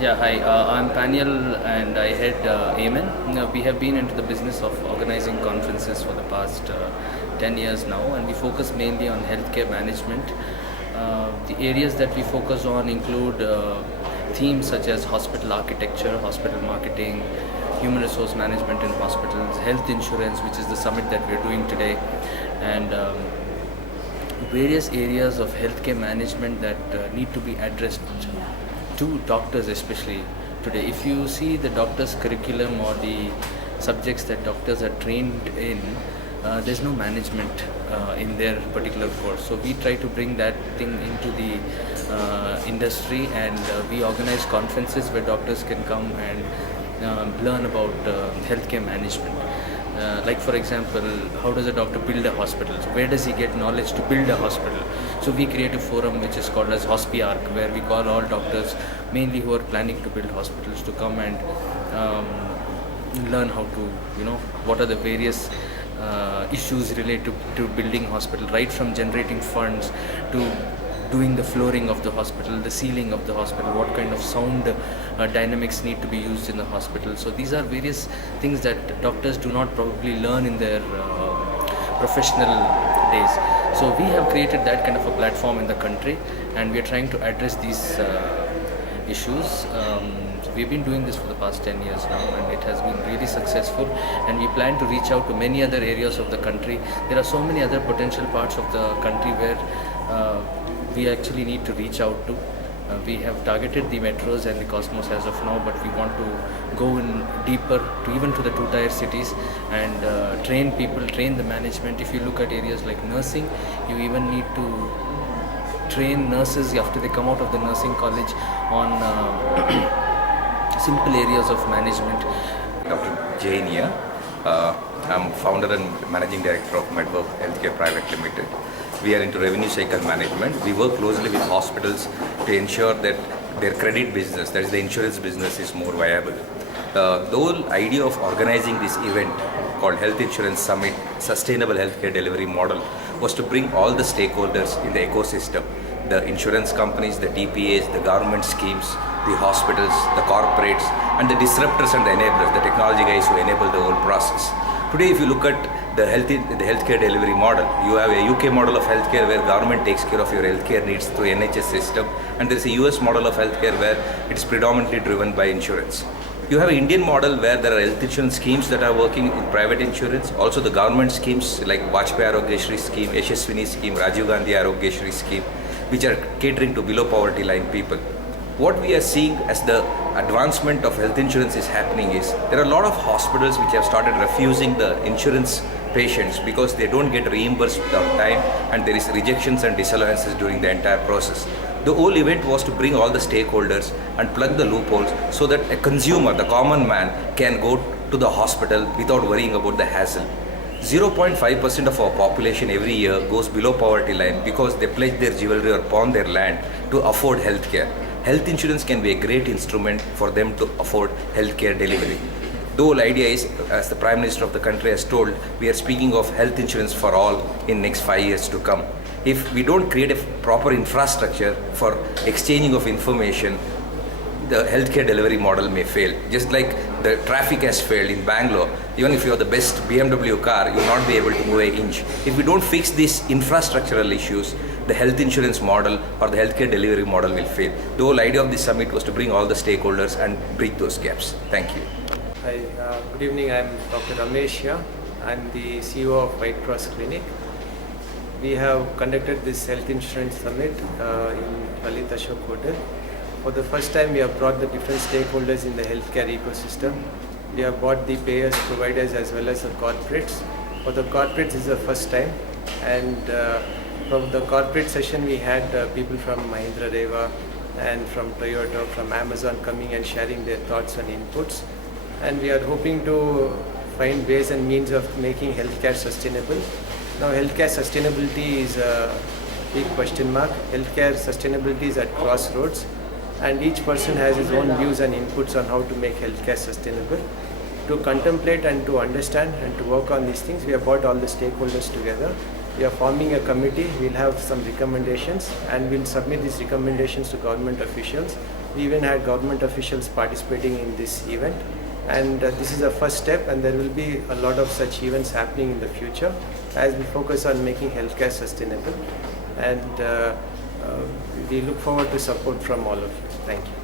Yeah, hi. I'm Paniel and I head Amen. We have been into the business of organizing conferences for the past 10 years now, and we focus mainly on healthcare management. The areas that we focus on include themes such as hospital architecture, hospital marketing, human resource management in hospitals, health insurance, which is the summit that we're doing today, and various areas of healthcare management that need to be addressed to doctors, especially today. If you see the doctors curriculum or the subjects that doctors are trained in, there's no management in their particular course. So we try to bring that thing into the industry, and we organize conferences where doctors can come and learn about healthcare management. Like for example, how does a doctor build a hospital? So where does he get knowledge to build a hospital? So we create a forum which is called as HospiArc, where we call all doctors, mainly who are planning to build hospitals, to come and learn how to, what are the various issues related to building hospital, right from generating funds to doing the flooring of the hospital, the ceiling of the hospital, what kind of sound dynamics need to be used in the hospital. So these are various things that doctors do not probably learn in their professional days. So we have created that kind of a platform in the country, and we are trying to address these issues. We've been doing this for the past 10 years now, and it has been really successful, and we plan to reach out to many other areas of the country. There are so many other potential parts of the country where we actually need to reach out to. We have targeted the metros and the cosmos as of now, but we want to go in deeper to even to the two-tier cities and train people, train the management. If you look at areas like nursing, you even need to train nurses after they come out of the nursing college on simple areas of management. Dr. Jain here. I'm founder and managing director of Medwork Healthcare Private Limited. We are into revenue cycle management. We work closely with hospitals to ensure that their credit business, that is the insurance business, is more viable. The whole idea of organizing this event called Health Insurance Summit, Sustainable Healthcare Delivery Model, was to bring all the stakeholders in the ecosystem, the insurance companies, the TPAs, the government schemes, the hospitals, the corporates, and the disruptors and the enablers, the technology guys who enable the whole process. Today, if you look at the healthcare delivery model, you have a UK model of healthcare where government takes care of your healthcare needs through NHS system, and there is a US model of healthcare where it is predominantly driven by insurance. You have an Indian model where there are health insurance schemes that are working in private insurance, also the government schemes like Vajpayee Arogya scheme, Yashaswini scheme, Rajiv Gandhi Arogya scheme, which are catering to below poverty line people. What we are seeing as the advancement of health insurance is happening is there are a lot of hospitals which have started refusing the insurance patients because they don't get reimbursed on time, and there is rejections and disallowances during the entire process. The whole event was to bring all the stakeholders and plug the loopholes so that a consumer, the common man, can go to the hospital without worrying about the hassle. 0.5% of our population every year goes below poverty line because they pledge their jewelry or pawn their land to afford healthcare. Health insurance can be a great instrument for them to afford healthcare delivery. The whole idea is, as the Prime Minister of the country has told, we are speaking of health insurance for all in next 5 years to come. If we don't create a proper infrastructure for exchanging of information, the healthcare delivery model may fail. Just like the traffic has failed in Bangalore, even if you have the best BMW car, you will not be able to move an inch. If we don't fix these infrastructural issues, the health insurance model or the healthcare delivery model will fail. The whole idea of this summit was to bring all the stakeholders and bridge those gaps. Thank you. Hi, good evening. I'm Dr. Ramesh here. I'm the CEO of White Cross Clinic. We have conducted this health insurance summit in Lalit Ashok Hotel. For the first time, we have brought the different stakeholders in the healthcare ecosystem. We have brought the payers, providers, as well as the corporates. For the corporates, this is the first time. And from the corporate session, we had people from Mahindra Reva and from Toyota, from Amazon coming and sharing their thoughts and inputs. And we are hoping to find ways and means of making healthcare sustainable. Now, healthcare sustainability is a big question mark. Healthcare sustainability is at crossroads, and each person has his own views and inputs on how to make healthcare sustainable. To contemplate and to understand and to work on these things, we have brought all the stakeholders together, We are forming a committee. We'll have some recommendations and we'll submit these recommendations to government officials. We even had government officials participating in this event, and this is a first step, and there will be a lot of such events happening in the future as we focus on making healthcare sustainable, and we look forward to support from all of you. Thank you.